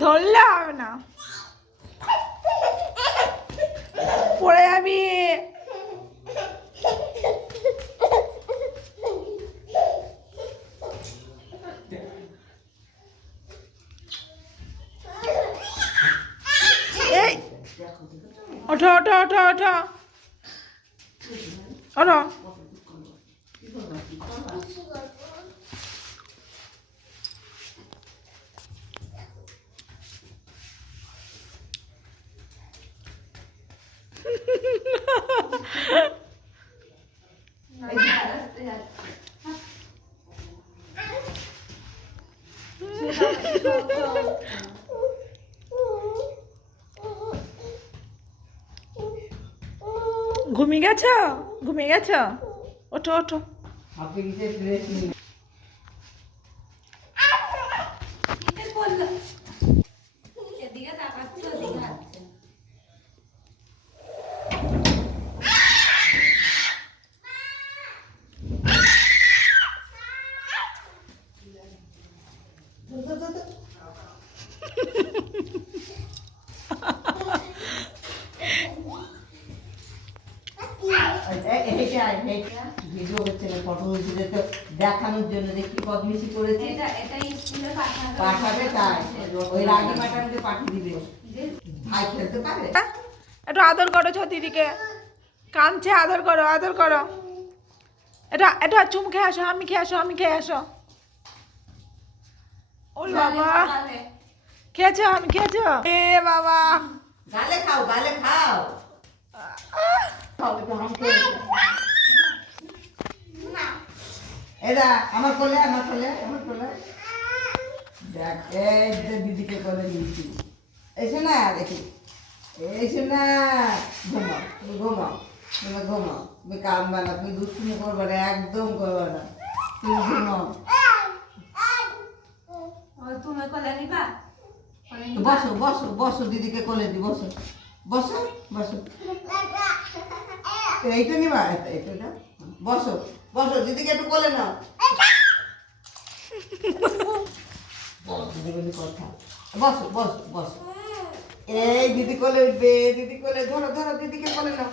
ধরলে হবে না। পড়ে যাবি ওঠো ওঠো ওঠো ওঠো। ওঠো। ঘুমিয়ে গেছো? ঘুমিয়ে গেছো? ওঠো ওঠো। आपके इथे फ्रेश नाही Hey, hey, hey, hey. Video হচ্ছে না ফটো হচ্ছে যে তো দেখানোর জন্য যে কি বদমিশি করেছে। এটা এটা স্কুলে পাঠাবে। পাঠাবে তাই ওই রাগি ম্যাডামকে পাঠিয়ে দিবে। ভাই খেলতে পারে? একটু আদর করো ছো দিদিকে। কাঁদছে আদর করো আদর করো। এটা এটা চুম খেয়ে আসো আমি খেয়ে আসো আমি খেয়ে আসো। ও বাবা। খেয়েছো আমি খেয়েছো? এ বাবা। গালে খাও গালে খাও। এরা আমার কোলে আমার কোলে আমার কোলে। দেখ এই যে দিদিকে কোলে নিয়েছি। এসে না দেখি। এসে না ঘুমাও তুমি ঘুমাও তুমি ঘুমাও। তুমি কামবা না তুমি দুষ্টুমি করবে না একদম করবে না। তুমি ঘুমাও। তুমি কোলে নিবা? বসো বসো বসো দিদিকে কোলে দি বসো। বসো বসো। এইটা নিবা দাও। বসো বসো দিদিকে একটু কোলে নাও। দিদি বলি কথা। বসো বসো বসো। এই দিদি কোলে উঠবে দিদি কোলে ধরো ধরো দিদিকে কোলে নাও।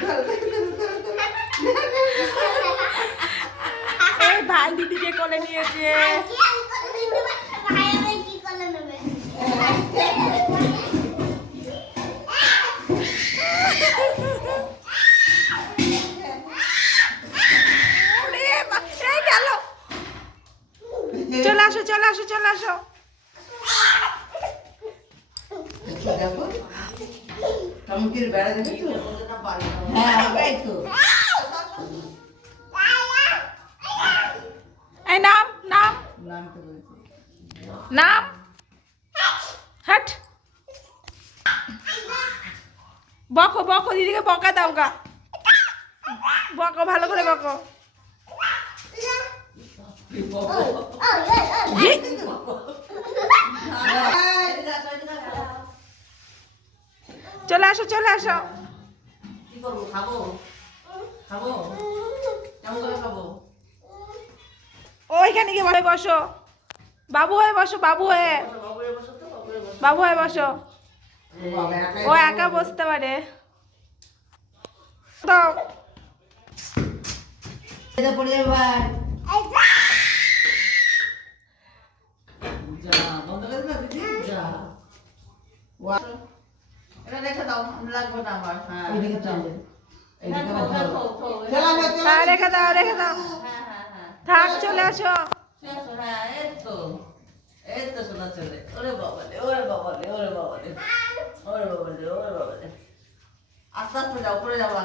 ধরো ধরো ভাই দিদিকে কোলে নিয়েছে। আসো চলে আসো। হ্যাঁ নাম নাম। নাম হাট। বকো বকো দিদিকে বকা দাও গা। বকো ভালো করে বকো! চলে আসো চলে আসো। কি করব? খাব? খাব? কেমন করে খাব? ওইখানে গিয়ে ভালো বসো। বাবু হয়ে বসো বাবু হয়ে। বসো বসো বাবু হয়ে বসো। ও একা বসতে পারে। তো পড়ে যাবে ভাই যা বন্ধ করে দিবা দিদি যা ওয়া এটা রেখে দাও লাগবে না আমার হ্যাঁ চলে আমার চলো হ্যাঁ রেখে দাও রেখে দাও। হ্যাঁ হ্যাঁ হ্যাঁ। থাক চলে আসো। হ্যাঁ এই তো। এই তো শোনা চলে। ওরে বাবা রে ওরে ওরে বাবা রে ওরে বাবা রে ওরে বাবা রে আস্তে আস্তে যাও করে যাবা।